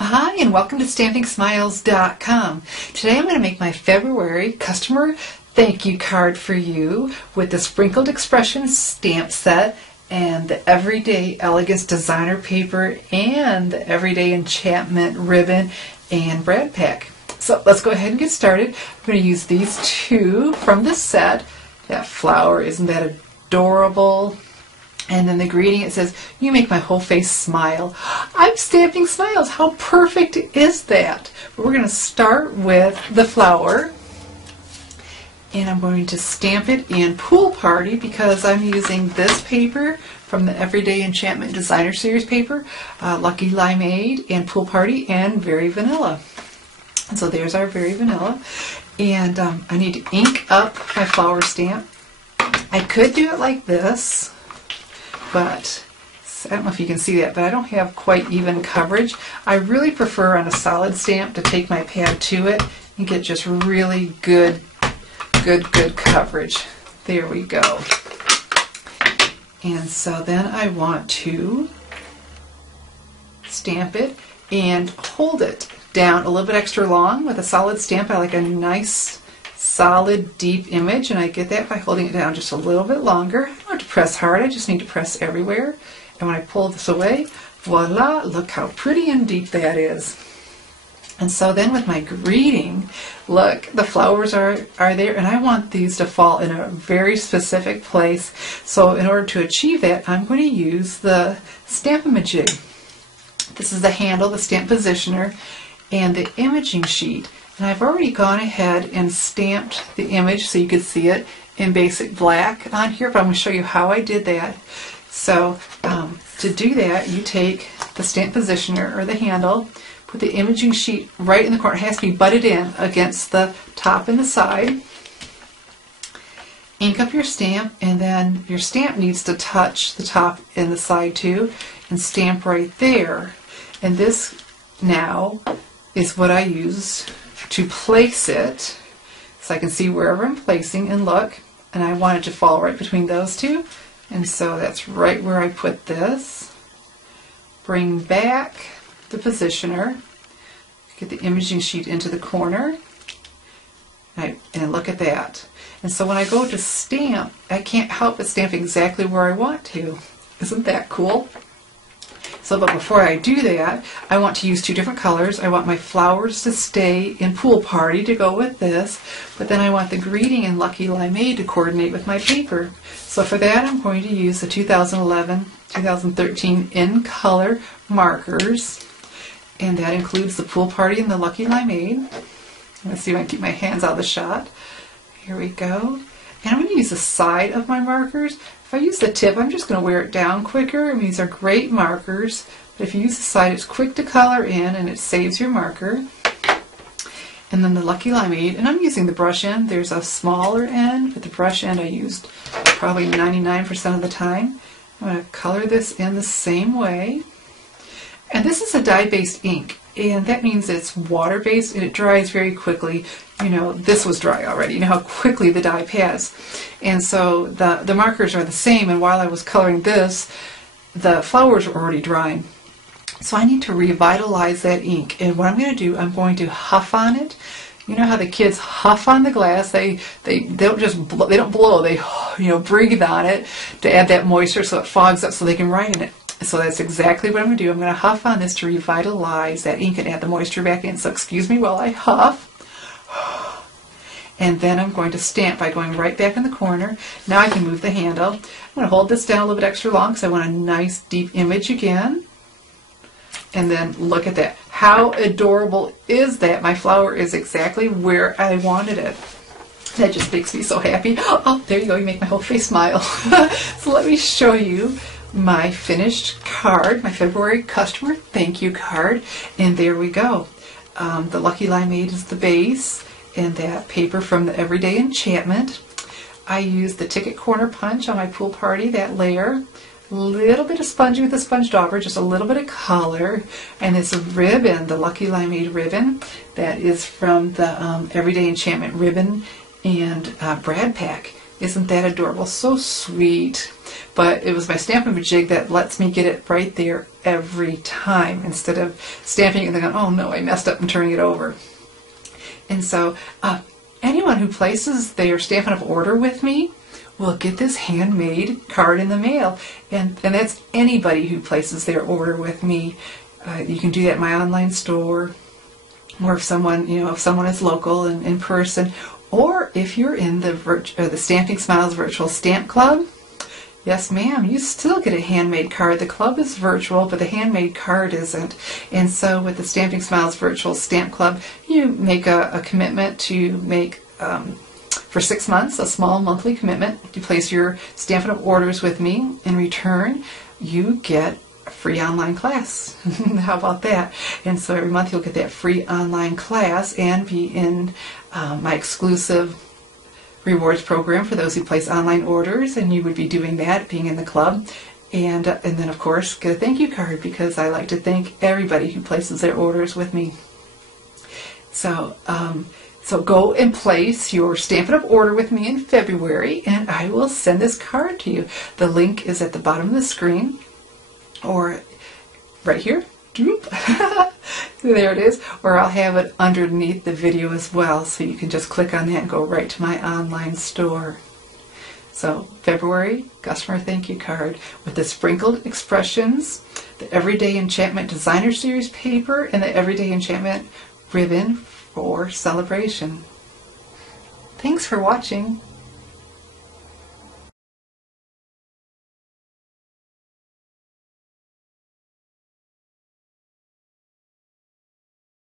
Hi, and welcome to StampingSmiles.com. Today I'm going to make my February customer thank you card for you with the Sprinkled Expressions stamp set and the Everyday Elegance designer paper and the Everyday Enchantment ribbon and brad pack. So let's go ahead and get started. I'm going to use these two from the set. That flower, isn't that adorable? And then the greeting, it says, "You make my whole face smile." I'm stamping smiles. How perfect is that? But we're going to start with the flower. And I'm going to stamp it in Pool Party because I'm using this paper from the Everyday Enchantment Designer Series paper, Lucky Limeade and Pool Party and Very Vanilla. And so there's our Very Vanilla. And I need to ink up my flower stamp. I could do it like this, but I don't know if you can see that, but I don't have quite even coverage. I really prefer on a solid stamp to take my pad to it and get just really good coverage. There we go. And so then I want to stamp it and hold it down a little bit extra long with a solid stamp. I like a nice solid deep image, and I get that by holding it down just a little bit longer. I don't have to press hard, I just need to press everywhere. And when I pull this away, voila, look how pretty and deep that is. And so then with my greeting, look, the flowers are there, and I want these to fall in a very specific place. So in order to achieve that, I'm going to use the Stamp-a-majig. This is the handle, the stamp positioner, and the imaging sheet. And I've already gone ahead and stamped the image so you could see it in basic black on here, but I'm going to show you how I did that. So to do that, you take the stamp positioner or the handle, put the imaging sheet right in the corner. It has to be butted in against the top and the side. Ink up your stamp, and then your stamp needs to touch the top and the side too, and stamp right there. And this now is what I use to place it, so I can see wherever I'm placing, and look, and I want it to fall right between those two, and so that's right where I put this. Bring back the positioner, get the imaging sheet into the corner, and look at that. And so when I go to stamp, I can't help but stamp exactly where I want to. Isn't that cool? So, but before I do that, I want to use two different colors. I want my flowers to stay in Pool Party to go with this, but then I want the greeting in Lucky Limeade to coordinate with my paper. So for that, I'm going to use the 2011-2013 in color markers, and that includes the Pool Party and the Lucky Limeade. Let's see if I can keep my hands out of the shot. Here we go. And I'm going to use the side of my markers. If I use the tip, I'm just going to wear it down quicker. I mean, these are great markers, but if you use the side, it's quick to color in and it saves your marker. And then the Lucky Limeade, and I'm using the brush end. There's a smaller end, but the brush end I used probably 99% of the time. I'm going to color this in the same way. And this is a dye-based ink, and that means it's water-based and it dries very quickly. You know, this was dry already. You know how quickly the dye pads. And so the markers are the same, and while I was coloring this, the flowers were already drying. So I need to revitalize that ink, and what I'm going to do, I'm going to huff on it. You know how the kids huff on the glass? They don't just blow, they don't blow. They breathe on it to add that moisture so it fogs up so they can write in it. So that's exactly what I'm going to do. I'm going to huff on this to revitalize that ink and add the moisture back in. So excuse me while I huff. And then I'm going to stamp by going right back in the corner. Now I can move the handle. I'm going to hold this down a little bit extra long because I want a nice deep image again. And then look at that. How adorable is that? My flower is exactly where I wanted it. That just makes me so happy. Oh, there you go. You make my whole face smile. So let me show you my finished card, my February customer thank you card. And there we go. The Lucky Limeade is the base, and that paper from the Everyday Enchantment. I used the Ticket Corner Punch on my Pool Party, that layer. A little bit of spongy with the sponge dauber, just a little bit of color. And this ribbon, the Lucky Limeade ribbon, that is from the Everyday Enchantment ribbon and brad pack. Isn't that adorable? So sweet. But it was my Stampin' jig that lets me get it right there every time instead of stamping it and then going, oh no, I messed up and turning it over. And so anyone who places their Stampin' Up! Order with me will get this handmade card in the mail. And that's anybody who places their order with me. You can do that in my online store, or if someone, if someone is local and in person, or if you're in the Stamping Smiles Virtual Stamp Club. Yes, ma'am, you still get a handmade card. The club is virtual, but the handmade card isn't. And so with the Stamping Smiles Virtual Stamp Club, you make a commitment to make, for 6 months, a small monthly commitment. You place your Stampin' Up! Orders with me. In return, you get a free online class. How about that? And so every month you'll get that free online class and be in my exclusive rewards program for those who place online orders, and you would be doing that, being in the club, and then of course get a thank you card, because I like to thank everybody who places their orders with me. So so go and place your Stampin' Up! Order with me in February, and I will send this card to you. The link is at the bottom of the screen, or right here. There it is, or I'll have it underneath the video as well, so you can just click on that and go right to my online store. So February customer thank you card with the sprinkled expressions, the Everyday Enchantment Designer Series paper, and the Everyday Enchantment ribbon for celebration. Thanks for watching.